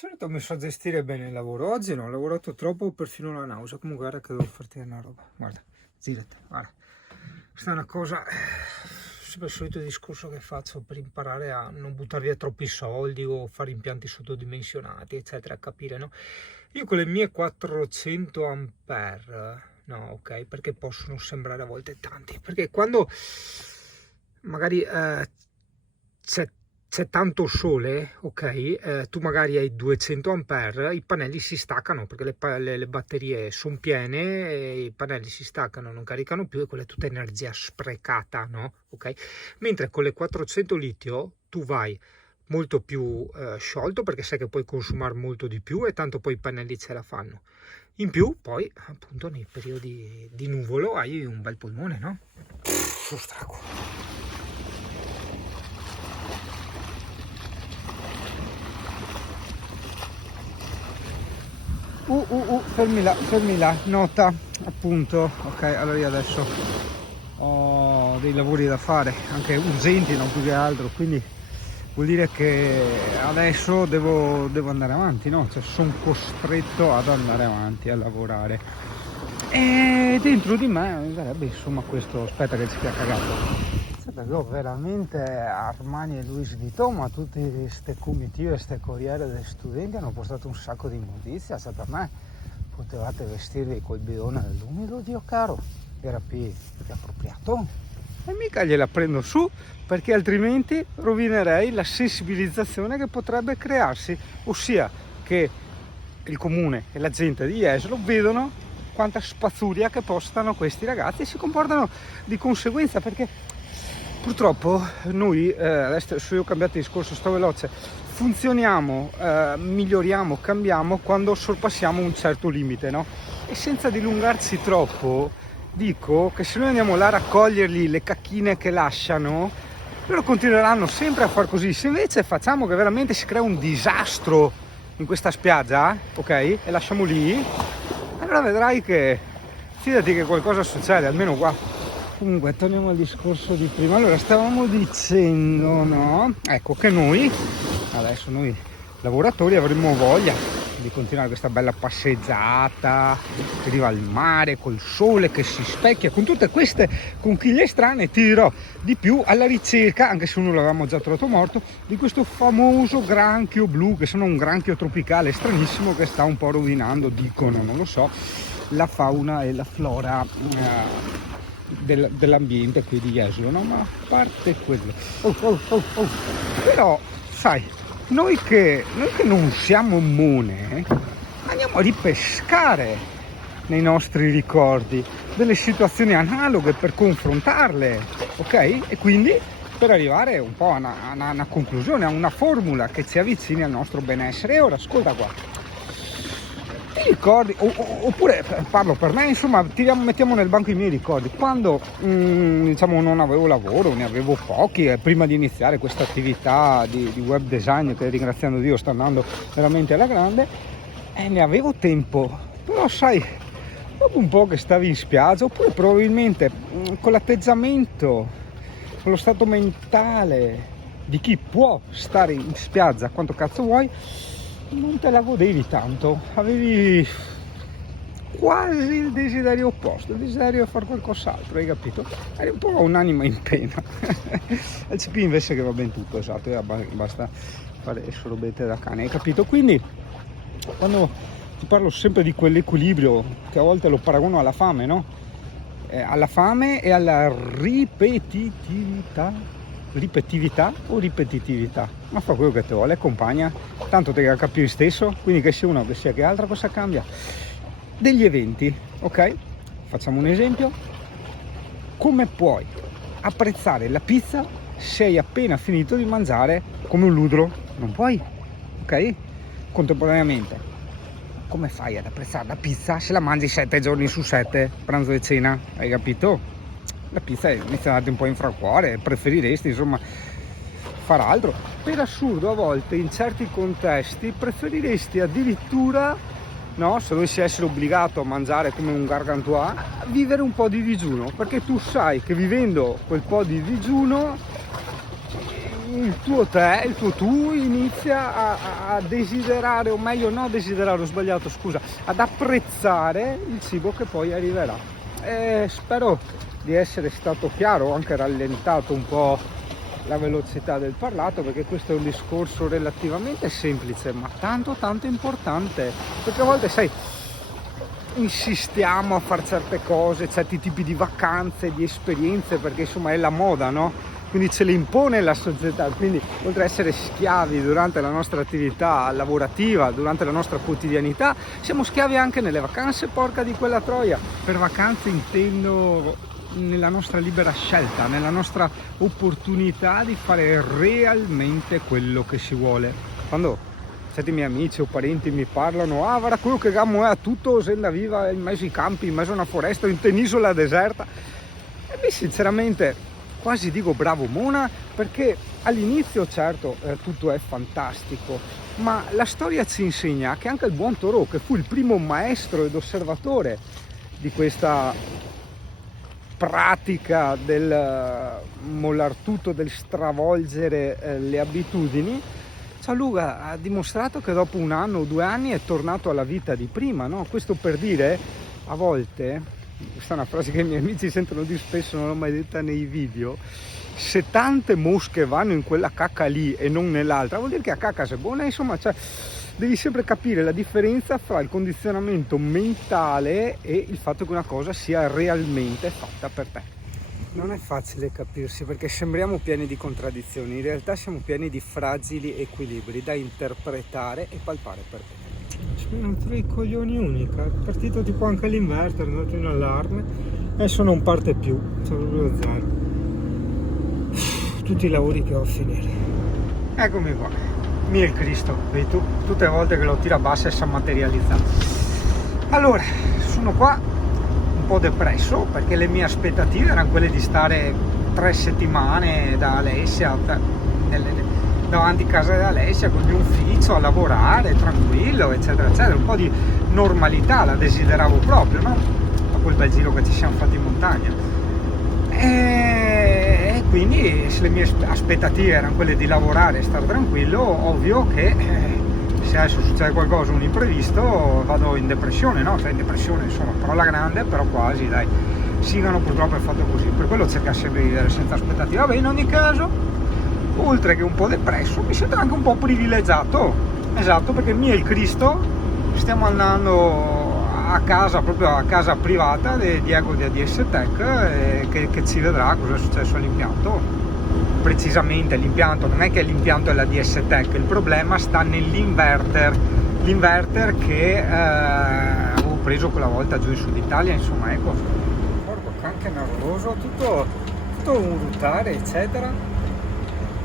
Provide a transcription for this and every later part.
solito mi so gestire bene il lavoro. Oggi no, ho lavorato troppo, perfino la nausea. Comunque guarda che devo farti una roba. Guarda, girati, guarda. Questa è una cosa, sempre il solito discorso che faccio per imparare a non buttare via troppi soldi o fare impianti sottodimensionati, eccetera, a capire, no? Io con le mie 400 ampere, no, ok, perché possono sembrare a volte tanti, perché quando magari c'è tanto sole, ok, tu magari hai 200 ampere, i pannelli si staccano perché le batterie sono piene, e i pannelli si staccano, non caricano più e quella è tutta energia sprecata, no? Ok? Mentre con le 400 litio tu vai molto più sciolto perché sai che puoi consumare molto di più e tanto poi i pannelli ce la fanno. In più poi appunto nei periodi di nuvolo hai un bel polmone, no? Su straco. Fermi là, nota, appunto, ok, allora io adesso ho dei lavori da fare, anche urgenti, non più che altro, quindi vuol dire che adesso devo andare avanti, no? Cioè sono costretto ad andare avanti a lavorare. E dentro di me mi verrebbe insomma questo, aspetta che ci sia cagato. Io veramente Armani e Louis Vuitton, ma tutte queste comitive, queste corriere degli studenti hanno portato un sacco di immondizia, cioè per me potevate vestirvi col bidone dell'umido, Dio caro, era più appropriato. E mica gliela prendo su, perché altrimenti rovinerei la sensibilizzazione che potrebbe crearsi, ossia che il comune e la gente di Jesolo vedono quanta spazzuria che postano questi ragazzi e si comportano di conseguenza, perché purtroppo noi, adesso io ho cambiato discorso, sto veloce, funzioniamo, miglioriamo, cambiamo quando sorpassiamo un certo limite, no? E senza dilungarci troppo, dico che se noi andiamo là a raccogliergli le cacchine che lasciano, loro continueranno sempre a far così. Se invece facciamo che veramente si crea un disastro in questa spiaggia, ok? E lasciamo lì, allora vedrai che, fidati che qualcosa succede, almeno qua. Comunque torniamo al discorso di prima. Allora stavamo dicendo, no? Ecco che noi lavoratori avremmo voglia di continuare questa bella passeggiata che arriva al mare col sole che si specchia, con tutte queste conchiglie strane. Ti dirò di più, alla ricerca, anche se uno l'avevamo già trovato morto, di questo famoso granchio blu, che sono un granchio tropicale stranissimo che sta un po' rovinando, dicono, non lo so, la fauna e la flora dell'ambiente qui di Jesolo, no? Ma a parte quello, però sai, noi che non siamo mone, andiamo a ripescare nei nostri ricordi delle situazioni analoghe per confrontarle, ok? E quindi per arrivare un po' a una conclusione, a una formula che ci avvicini al nostro benessere. E ora ascolta qua, ti ricordi, oppure parlo per me, insomma, mettiamo nel banco i miei ricordi, quando diciamo non avevo lavoro, ne avevo pochi, prima di iniziare questa attività di web design che, ringraziando Dio, sta andando veramente alla grande, ne avevo tempo, però sai, dopo un po' che stavi in spiaggia, oppure probabilmente con l'atteggiamento, con lo stato mentale di chi può stare in spiaggia quanto cazzo vuoi, non te la godevi tanto, avevi quasi il desiderio opposto, il desiderio di fare qualcos'altro, hai capito? Eri un po' un'anima in pena. Al CP invece che va ben tutto, esatto, basta fare solo bete da cane, hai capito? Quindi quando ti parlo sempre di quell'equilibrio che a volte lo paragono alla fame, no? Alla fame e alla ripetitività o ripetitività, ma fa quello che te vuole, accompagna, tanto te la capisci stesso, quindi che sia una o che sia che altra, cosa cambia? Degli eventi, ok? Facciamo un esempio: come puoi apprezzare la pizza se hai appena finito di mangiare come un ludro? Non puoi, ok? Contemporaneamente, come fai ad apprezzare la pizza se la mangi 7 giorni su 7, pranzo e cena, hai capito? La pizza inizia a darti un po' in francuore, preferiresti insomma far altro. Per assurdo, a volte in certi contesti preferiresti addirittura, no, se dovessi essere obbligato a mangiare come un gargantua, vivere un po' di digiuno, perché tu sai che vivendo quel po' di digiuno il tuo te, il tuo tu inizia a desiderare, o meglio no desiderare, ho sbagliato, scusa, ad apprezzare il cibo che poi arriverà. E spero di essere stato chiaro, ho anche rallentato un po' la velocità del parlato, perché questo è un discorso relativamente semplice ma tanto importante, perché a volte sai insistiamo a fare certe cose, certi tipi di vacanze, di esperienze, perché insomma è la moda, no? Quindi ce le impone la società, quindi oltre ad essere schiavi durante la nostra attività lavorativa, durante la nostra quotidianità, siamo schiavi anche nelle vacanze, porca di quella troia. Per vacanze intendo nella nostra libera scelta, nella nostra opportunità di fare realmente quello che si vuole. Quando certi miei amici o parenti mi parlano, guarda quello che gamo è a tutto, se andavi viva in mezzo ai campi, in mezzo a una foresta, in un'isola deserta, e beh, sinceramente quasi dico bravo Mona, perché all'inizio certo tutto è fantastico, ma la storia ci insegna che anche il buon Thoreau, che fu il primo maestro ed osservatore di questa pratica del mollar tutto, del stravolgere le abitudini, Cialuga ha dimostrato che dopo 1 anno o 2 anni è tornato alla vita di prima, no? Questo per dire, a volte, questa è una frase che i miei amici sentono dire spesso, non l'ho mai detta nei video, se tante mosche vanno in quella cacca lì e non nell'altra, vuol dire che a cacca sei buona, insomma, cioè, devi sempre capire la differenza fra il condizionamento mentale e il fatto che una cosa sia realmente fatta per te. Non è facile capirsi, perché sembriamo pieni di contraddizioni, in realtà siamo pieni di fragili equilibri da interpretare e palpare per bene. C'è una tra i coglioni unica, è partito tipo anche l'inverter, è andato in allarme, adesso non parte più, c'è proprio zero. Tutti i lavori che ho a finire. Eccomi qua, mio il Cristo, vedi tu, tutte le volte che lo tira bassa e si materializza. Allora, sono qua un po' depresso, perché le mie aspettative erano quelle di stare 3 settimane da Alessia, davanti a casa di Alessia, con il mio ufficio, a lavorare tranquillo, eccetera eccetera, un po' di normalità la desideravo proprio, no? Dopo il bel giro che ci siamo fatti in montagna, e quindi se le mie aspettative erano quelle di lavorare e stare tranquillo, ovvio che se adesso succede qualcosa, un imprevisto, vado in depressione, no? Cioè in depressione, insomma, parola grande, però quasi, dai. Sigano purtroppo è fatto così, per quello cerca sempre di vivere senza aspettative. Vabbè, in ogni caso, oltre che un po' depresso, mi sento anche un po' privilegiato, esatto, perché mio il Cristo, stiamo andando a casa, proprio a casa privata di Diego di ADS Tech, che ci vedrà cosa è successo all'impianto. Precisamente l'impianto non è che l'impianto è la DS Tech, il problema sta nell'inverter, l'inverter che avevo preso quella volta giù in Sud Italia, insomma, ecco, porco anche nervoso, tutto un ruttare eccetera.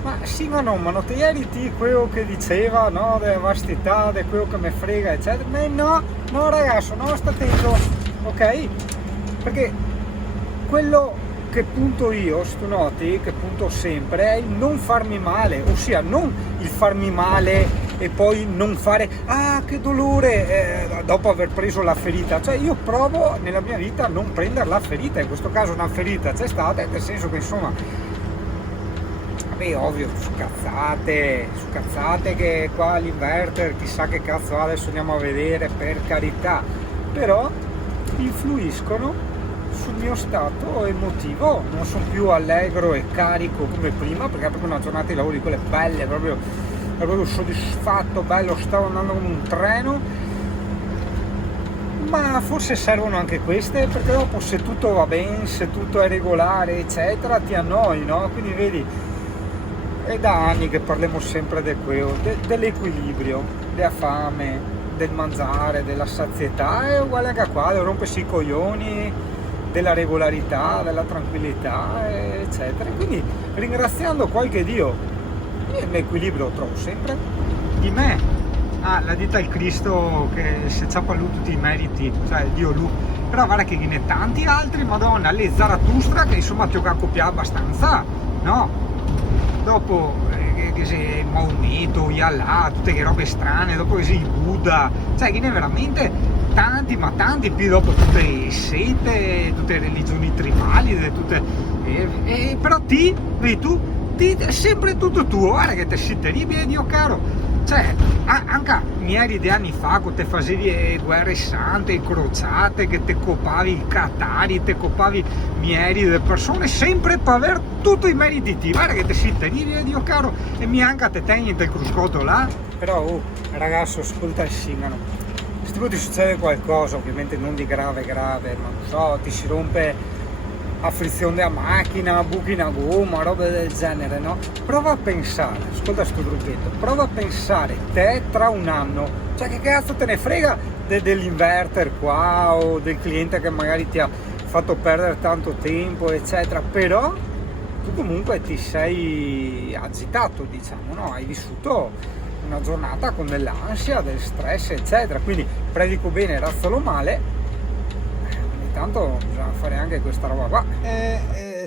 Ma sì, ma no, ma non te ieri ti quello che diceva, no, della vastità, di quello che mi frega eccetera, ma no ragazzo, no, sta attento, ok? Perché quello che punto io, se tu noti, che punto sempre, è il non farmi male, ossia non il farmi male e poi non fare, che dolore, dopo aver preso la ferita. Cioè io provo nella mia vita a non prendere la ferita, in questo caso una ferita c'è stata, nel senso che insomma, vabbè, ovvio, su cazzate che qua l'inverter, chissà che cazzo adesso andiamo a vedere, per carità, però influiscono sul mio stato emotivo, non sono più allegro e carico come prima, perché è proprio una giornata di lavoro di quelle belle, proprio soddisfatto, bello, stavo andando come un treno, ma forse servono anche queste, perché dopo se tutto va bene, se tutto è regolare eccetera, ti annoi, no? Quindi vedi, è da anni che parliamo sempre di quello, dell'equilibrio, della fame, del mangiare, della sazietà, è uguale anche qua, devo rompersi i coglioni, della regolarità, della tranquillità, eccetera. Quindi ringraziando qualche Dio, io l'equilibrio lo trovo sempre. Di me, la dita il Cristo che se ciappa lui tutti i meriti, cioè Dio lui, però guarda che ne tanti altri, madonna, le Zarathustra che insomma ti ho copiato abbastanza, no? Dopo che sei Maometto, Yallah, tutte che robe strane, dopo che sei Buddha, cioè che ne veramente tanti, più dopo tutte le sette, tutte le religioni tribali, tutte, però vedi tu, è sempre tutto tuo, guarda che te sei terribile, Dio caro. Cioè, anche miei di anni fa, quando te facevi le guerre sante, crociate, che te copavi i catari, te copavi miei delle persone, sempre per aver tutto i meriti ti. Guarda che te sei terribile, Dio caro, e mi anche te tegni del cruscotto là. Però, ragazzo, ascolta il singano. Se tipo ti succede qualcosa, ovviamente non di grave, ma non so, ti si rompe la frizione della macchina, buchi una gomma, roba del genere, no? Prova a pensare, ascolta sto gruppetto, prova a pensare te tra un anno, cioè che cazzo te ne frega dell'inverter qua o del cliente che magari ti ha fatto perdere tanto tempo, eccetera, però tu comunque ti sei agitato, diciamo, no? Hai vissuto una giornata con dell'ansia, del stress, eccetera, quindi predico bene, razzolo male. Tanto bisogna fare anche questa roba qua.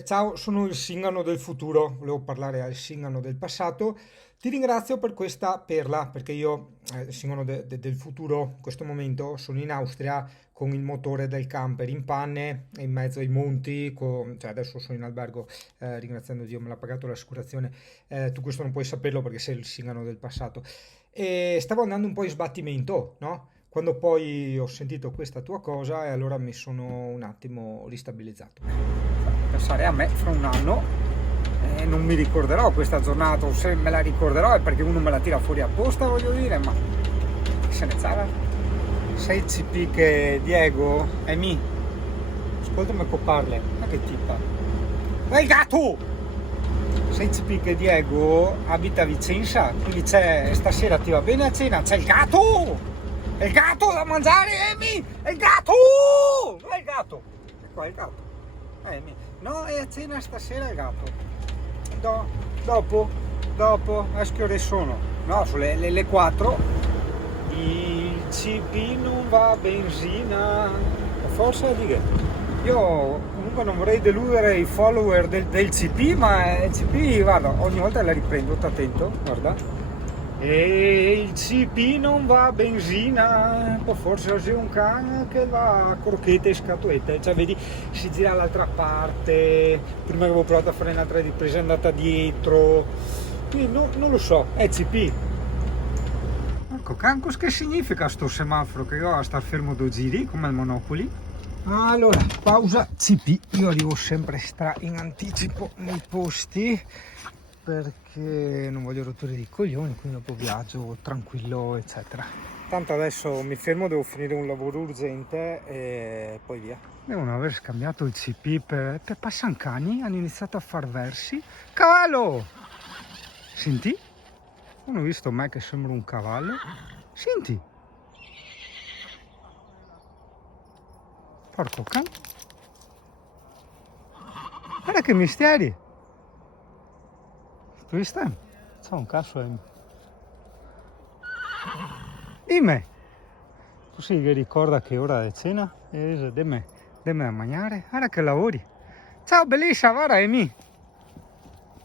Ciao, sono il Singano del futuro, volevo parlare al Singano del passato. Ti ringrazio per questa perla, perché io, il Singano del futuro, in questo momento sono in Austria con il motore del camper in panne, in mezzo ai monti, cioè adesso sono in albergo, ringraziando Dio me l'ha pagato l'assicurazione, tu questo non puoi saperlo perché sei il Singano del passato. E stavo andando un po' in sbattimento, no? Quando poi ho sentito questa tua cosa e allora mi sono un attimo ristabilizzato. Pensare a me fra un anno non mi ricorderò questa giornata, o se me la ricorderò è perché uno me la tira fuori apposta, voglio dire, ma chi se ne sa? Sei CP che Diego è mi. Ascoltami che parli, ma che tipa? Ma il gatto! Sei CP che Diego abita a Vicenza, quindi stasera ti va bene a cena, c'è il gatto! È il gatto da mangiare, Amy! È il gatto! È il gatto! E qua è il gatto. Amy. No, è a cena stasera il gatto. Dopo, a che ore sono? No, sono le 4. Il CP non va a benzina. Forza di che? Io comunque non vorrei deludere i follower del CP, ma il CP, guarda, ogni volta la riprendo, sta attento, guarda. E il CP non va a benzina, forse c'è un cane che va a crocchette e scatolette, cioè vedi, si gira dall'altra parte, prima avevo provato a fare un'altra ripresa è andata dietro, quindi non lo so, è CP. Ecco, cancos che significa sto semaforo che va a star fermo 2 giri come al Monopoli? Allora, pausa CP, io arrivo sempre in anticipo nei posti, perché non voglio rotture di coglioni, quindi dopo viaggio tranquillo, eccetera. Tanto adesso mi fermo, devo finire un lavoro urgente e poi via. Devono aver scambiato il CP per Passancani, hanno iniziato a far versi. Cavallo! Senti? Hanno visto me che sembro un cavallo? Senti! Porco cane! Guarda che misteri! Viste? C'è un cazzo Dimmi! Tu sei che ricorda che ora è cena? E dimmi da mangiare? Guarda che lavori! Ciao bellissima, guarda Amy!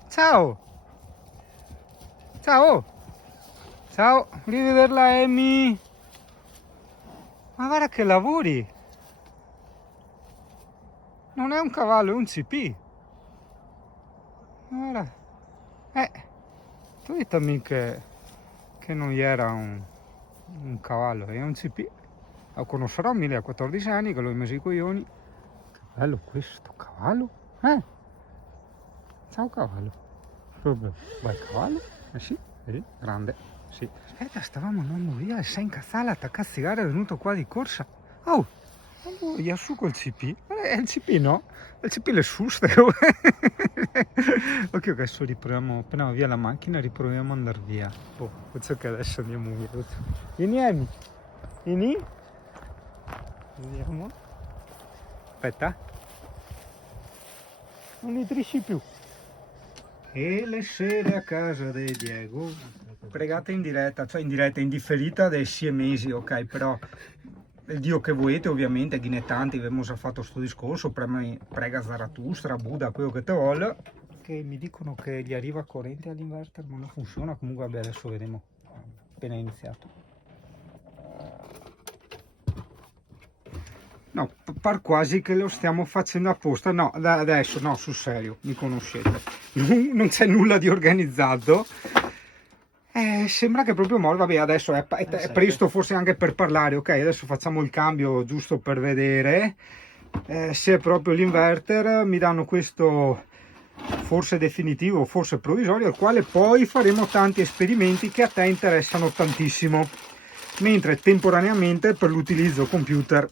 Ciao! Ciao! Ciao! Rivederla Amy! Ma guarda che lavori! Non è un cavallo, è un CP! Guarda! Tu ditemi che non era un cavallo, è un CP. Lo conoscerò a 14 anni che l'ho messo i coglioni. Che bello questo cavallo, Ciao cavallo. Bel cavallo, sì, vedi, grande, sì. Aspetta, stavamo andando via e sei incazzato, attaccare, è venuto qua di corsa. Oh, via su col CP. È il CP no? Il CP le suste. Ok, adesso riproviamo, appena via la macchina riproviamo ad andare via. Oh, penso che adesso andiamo via. Vieni Amy, vieni. Vediamo. Aspetta. Non li trisci più. E le sere a casa di Diego. Pregate in diretta, cioè in differita dei 6 mesi, ok, però il Dio che volete ovviamente, tanti abbiamo già fatto questo discorso, prega Zarathustra, Buddha, quello che te vuole. Che mi dicono che gli arriva corrente all'inverter, ma non funziona, comunque vabbè adesso vedremo, appena iniziato. No, par quasi che lo stiamo facendo apposta. No, adesso no, sul serio, mi conoscete. Non c'è nulla di organizzato. Sembra che proprio moro. Vabbè, adesso è presto forse anche per parlare. Ok, adesso facciamo il cambio giusto per vedere se è proprio l'inverter. Mi danno questo forse definitivo, forse provvisorio, al quale poi faremo tanti esperimenti che a te interessano tantissimo. Mentre temporaneamente per l'utilizzo computer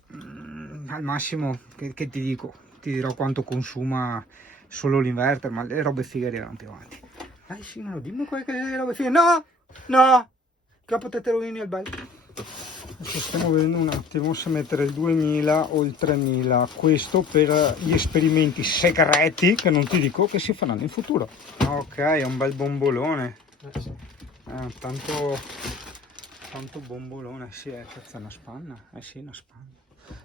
al massimo che ti dico, ti dirò quanto consuma solo l'inverter, ma le robe fighe arriveranno più avanti. Dai Simone, dimmi quelle che le robe fighe. No, no, che potete rovinare il bello. Adesso stiamo vedendo un attimo se mettere il 2000 o il 3000, questo per gli esperimenti segreti che non ti dico che si faranno in futuro. Ok, è un bel bombolone. Sì. Tanto bombolone, sì, cazzo, è una spanna, sì, una spanna.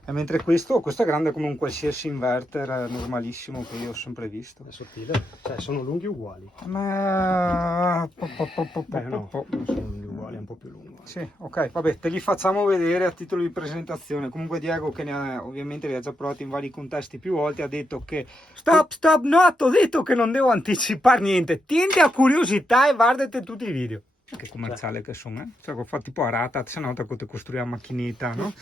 E mentre questo è grande come un qualsiasi inverter normalissimo che io ho sempre visto. È sottile, cioè sono lunghi uguali. Ma No, non sono lunghi uguali, è un po' più lungo. sì, ok, vabbè, te li facciamo vedere a titolo di presentazione. Comunque Diego, che ovviamente li ha già provati in vari contesti più volte, ha detto che stop, no, ti ho detto che non devo anticipare niente, tienti a curiosità e guardate tutti i video. Che commerciale che sono, cioè, ho fatto tipo a rata, se no te costruire una macchinetta, no?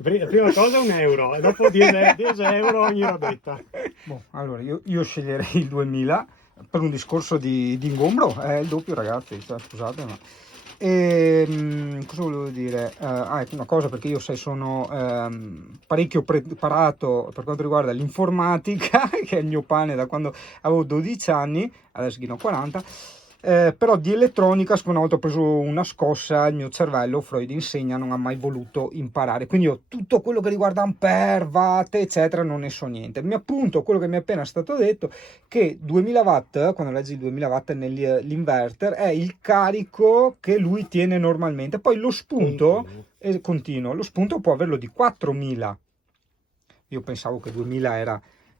Prima cosa €1 e dopo 10 euro ogni robetta. Boh, allora io sceglierei il 2000 per un discorso di ingombro, è il doppio ragazzi, cioè, scusate, ma cosa volevo dire? Ecco una cosa, perché io sono parecchio preparato per quanto riguarda l'informatica, che è il mio pane da quando avevo 12 anni, adesso che ne ho 40. Però di elettronica, una volta ho preso una scossa, il mio cervello, Freud insegna, non ha mai voluto imparare, quindi io tutto quello che riguarda ampere, watt eccetera non ne so niente. Mi appunto quello che mi è appena stato detto, che 2000 watt, quando leggi 2000 watt nell'inverter, è il carico che lui tiene normalmente, poi lo spunto è continuo, lo spunto può averlo di 4000. Io pensavo che 2000 era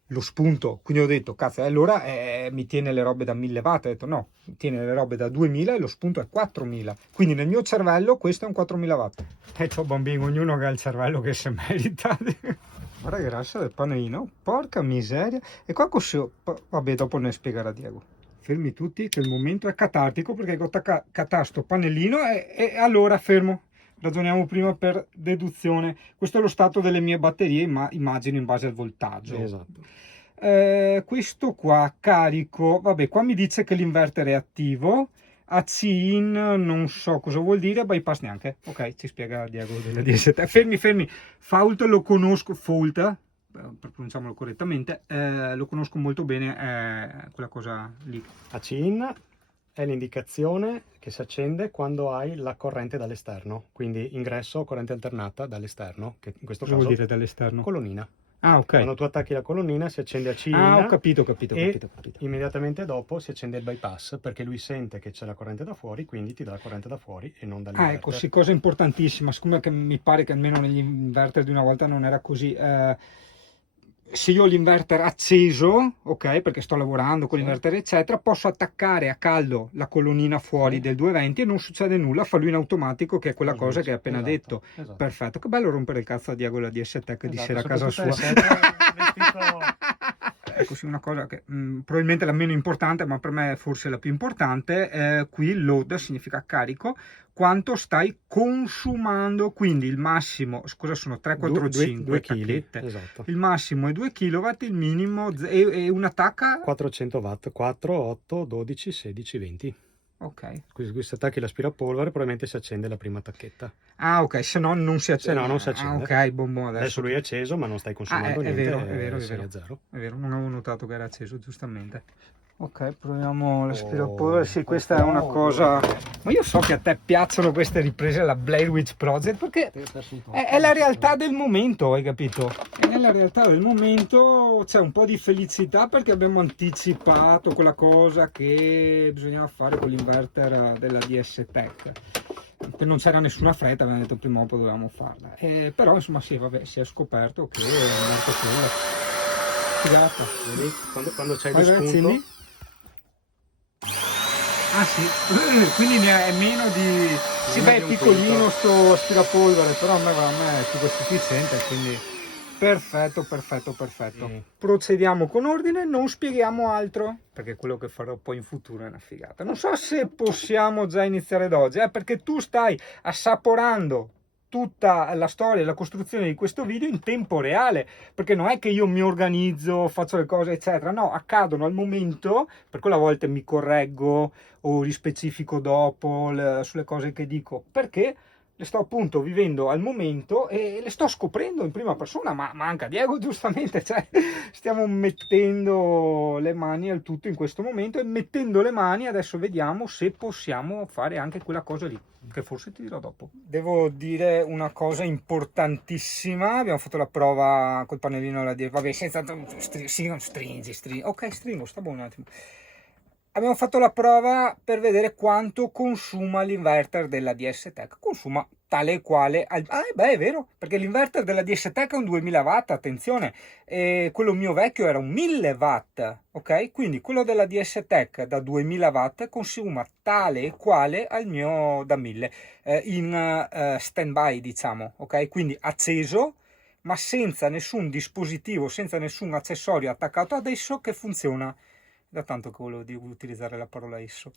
lo spunto, quindi ho detto cazzo, allora mi tiene le robe da 1000 watt, ho detto no, mi tiene le robe da 2000 e lo spunto è 4000, quindi nel mio cervello questo è un 4000 watt. E ciao bambino, ognuno che ha il cervello che si merita. Guarda che rassa del panino, porca miseria. E qua così, vabbè, dopo ne spiegherà Diego. Fermi tutti che il momento è catartico, perché ho catato sto pannellino e allora fermo. Ragioniamo prima per deduzione. Questo è lo stato delle mie batterie, ma immagino in base al voltaggio. Esatto. Questo qua carico, vabbè, qua mi dice che l'inverter è attivo. AC-in non so cosa vuol dire, bypass neanche. Ok, ci spiega Diego della DS7. Fermi, fault lo conosco, fault, per pronunciarlo correttamente, lo conosco molto bene, quella cosa lì. AC-in è l'indicazione che si accende quando hai la corrente dall'esterno, quindi ingresso corrente alternata dall'esterno, che in questo cosa caso vuol dire dall'esterno? Colonnina. Ah, ok. Quando tu attacchi la colonnina si accende AC-in. Ah, ho capito. Immediatamente dopo si accende il bypass, perché lui sente che c'è la corrente da fuori, quindi ti dà la corrente da fuori e non dall'inverter. Ecco, sì, cosa importantissima, siccome che mi pare che almeno negli inverter di una volta non era così. Se io ho l'inverter acceso, ok, perché sto lavorando con l'inverter eccetera, posso attaccare a caldo la colonnina fuori del 220 e non succede nulla, fa lui in automatico, che è quella cosa che hai appena detto. Esatto. Perfetto, che bello rompere il cazzo a Diego la DS7 di sera a casa sua. Ecco, sì, una cosa che probabilmente è la meno importante, ma per me è forse la più importante, qui il load significa carico, quanto stai consumando, quindi il massimo, cosa sono 3, 4, 5 2 kg, esatto. Il massimo è 2 kW, il minimo e una tacca 400 watt, 4, 8, 12, 16, 20. Ok. Quindi se attacchi l'aspirapolvere probabilmente si accende la prima tacchetta. Ah, ok, se no non si accende. Se no non si accende. Ah, ok, buon adesso lui è acceso, ma non stai consumando niente. È vero. A zero. È vero, non avevo notato che era acceso, giustamente. Ok, proviamo l'aspirapolvere. Sì, questa è una cosa. Ma io so che a te piacciono queste riprese alla Blair Witch Project, perché è la realtà del momento, hai capito? E nella realtà del momento c'è un po' di felicità perché abbiamo anticipato quella cosa che bisognava fare con l'inverter della DS Tech. Non c'era nessuna fretta, avevamo detto prima o poi dovevamo farla. Però insomma sì, vabbè, si è scoperto che è molto cool. Figata. Vedi? Quando c'hai lo spunto. Ah sì, quindi ne è meno di... Sì, beh, è piccolino sto aspirapolvere, però a me è più che sufficiente, quindi perfetto, perfetto, perfetto. Procediamo con ordine, non spieghiamo altro, perché quello che farò poi in futuro è una figata. Non so se possiamo già iniziare da oggi, perché tu stai assaporando tutta la storia e la costruzione di questo video in tempo reale, perché non è che io mi organizzo, faccio le cose eccetera, no, accadono al momento, per quella volta mi correggo o rispecifico dopo sulle cose che dico, perché le sto appunto vivendo al momento e le sto scoprendo in prima persona, ma anche a Diego giustamente, cioè stiamo mettendo le mani al tutto in questo momento, e mettendo le mani adesso vediamo se possiamo fare anche quella cosa lì, che forse ti dirò dopo. Devo dire una cosa importantissima, abbiamo fatto la prova col pannellino alla vabbè, senza stringi, ok, stringo, sta buono un attimo. Abbiamo fatto la prova per vedere quanto consuma l'inverter della DS Tech. Consuma tale e quale. Beh, è vero, perché l'inverter della DS Tech è un 2000 watt, attenzione, e quello mio vecchio era un 1000 watt, ok? Quindi quello della DS Tech da 2000 watt consuma tale e quale al mio da 1000, in stand-by, diciamo, ok? Quindi acceso, ma senza nessun dispositivo, senza nessun accessorio attaccato ad esso che funziona. Da tanto che volevo utilizzare la parola esso,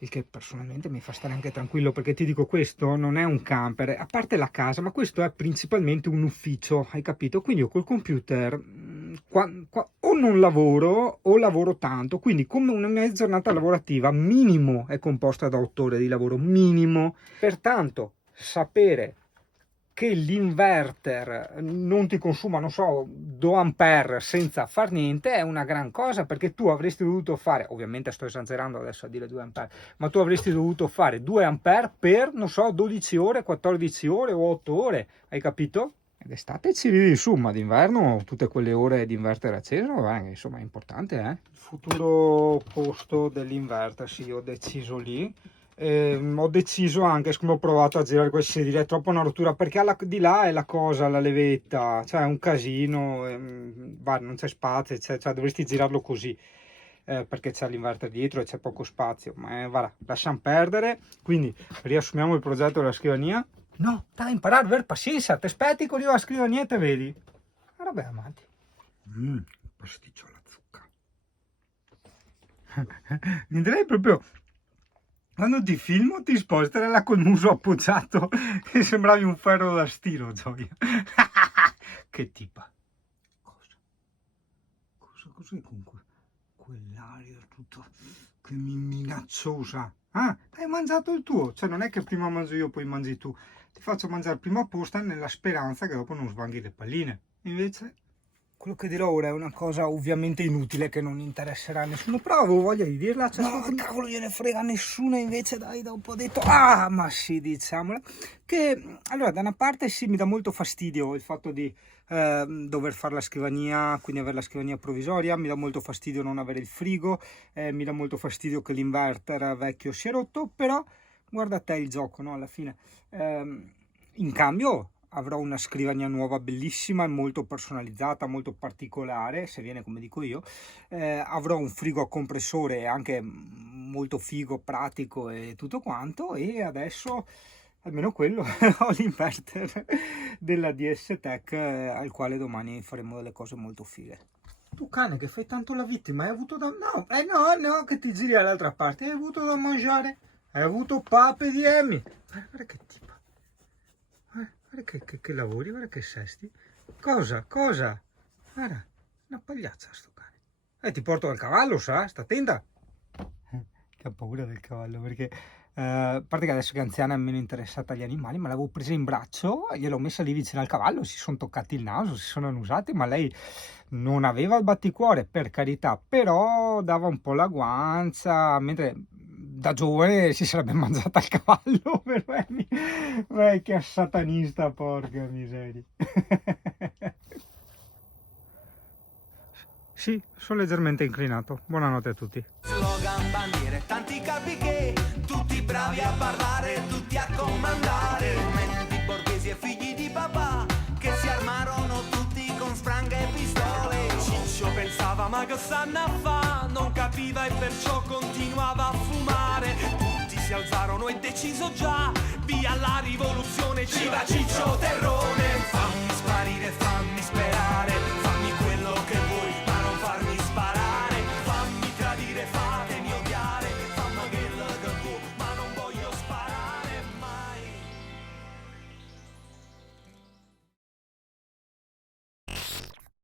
il che personalmente mi fa stare anche tranquillo, perché ti dico, questo non è un camper, a parte la casa, ma questo è principalmente un ufficio, hai capito? Quindi io col computer o non lavoro o lavoro tanto, quindi come una mia giornata lavorativa minimo è composta da 8 ore di lavoro minimo, pertanto sapere che l'inverter non ti consuma, non so, 2 ampere senza far niente è una gran cosa, perché tu avresti dovuto fare, ovviamente sto esagerando adesso a dire 2 ampere, ma tu avresti dovuto fare 2 ampere per, non so, 12 ore, 14 ore o 8 ore, hai capito? D'estate ci vivi su, ma d'inverno tutte quelle ore di inverter acceso, insomma è importante, Il futuro posto dell'inverter, sì, ho deciso lì. Ho deciso anche, siccome ho provato a girare quel sedile, è troppo una rottura, perché di là è la cosa, la levetta, cioè è un casino, non c'è spazio, cioè dovresti girarlo così, perché c'è l'inverter dietro e c'è poco spazio, ma guarda, lasciamo perdere. Quindi riassumiamo il progetto della scrivania. No, dai, imparare, aver pazienza, ti aspetti con io la scrivania e te vedi. Vabbè, avanti. Pasticcio alla zucca. Mi direi proprio, quando ti filmo ti sposterei là col muso appoggiato e sembravi un ferro da stiro, Gioia. Che tipa. Cos'è comunque? Quell'aria tutta che minacciosa. Ah, hai mangiato il tuo? Cioè non è che prima mangio io poi mangi tu. Ti faccio mangiare prima apposta nella speranza che dopo non svanghi le palline. Invece quello che dirò ora è una cosa ovviamente inutile che non interesserà a nessuno, però avevo voglia di dirla, cioè, no, cavolo, gliene frega a nessuno, invece dai, dopo ho detto, ma sì, diciamola, che allora da una parte sì, mi dà molto fastidio il fatto di dover fare la scrivania, quindi avere la scrivania provvisoria, mi dà molto fastidio non avere il frigo, mi dà molto fastidio che l'inverter vecchio si è rotto, però guarda te il gioco, no, alla fine, in cambio avrò una scrivania nuova bellissima, molto personalizzata, molto particolare, se viene come dico io. Avrò un frigo a compressore anche molto figo, pratico e tutto quanto, e adesso almeno quello ho l'inverter della DS Tech, al quale domani faremo delle cose molto fighe. Tu cane che fai tanto la vittima, hai avuto da... No, no, che ti giri all'altra parte, hai avuto da mangiare, hai avuto pape di Emmy. Guarda che tipo. Guarda che lavori, guarda che sesti. Cosa? Guarda, una pagliaccia sto cane. Ti porto dal cavallo, sa? Sta attenta. Che ho paura del cavallo, perché a parte che adesso che è anziana è meno interessata agli animali, ma l'avevo presa in braccio, gliel'ho messa lì vicino al cavallo, si sono toccati il naso, si sono annusati, ma lei non aveva il batticuore, per carità, però dava un po' la guancia, mentre da giovane si sarebbe mangiata il cavallo per me. Vecchia satanista, porca miseria. Sì, sono leggermente inclinato. Buonanotte a tutti. Slogan, bandiere, tanti capi che tutti bravi a parlare, tutti a comandare, menti borghesi e figli di papà che si armarono tutti con spranghe e pistole. Ciccio pensava ma che stanno a fa? Non capiva e perciò continuava a fumare. Tutti si alzarono e deciso già, via la rivoluzione, ci va Ciccio Terrone. Fammi sparire, fammi sparire,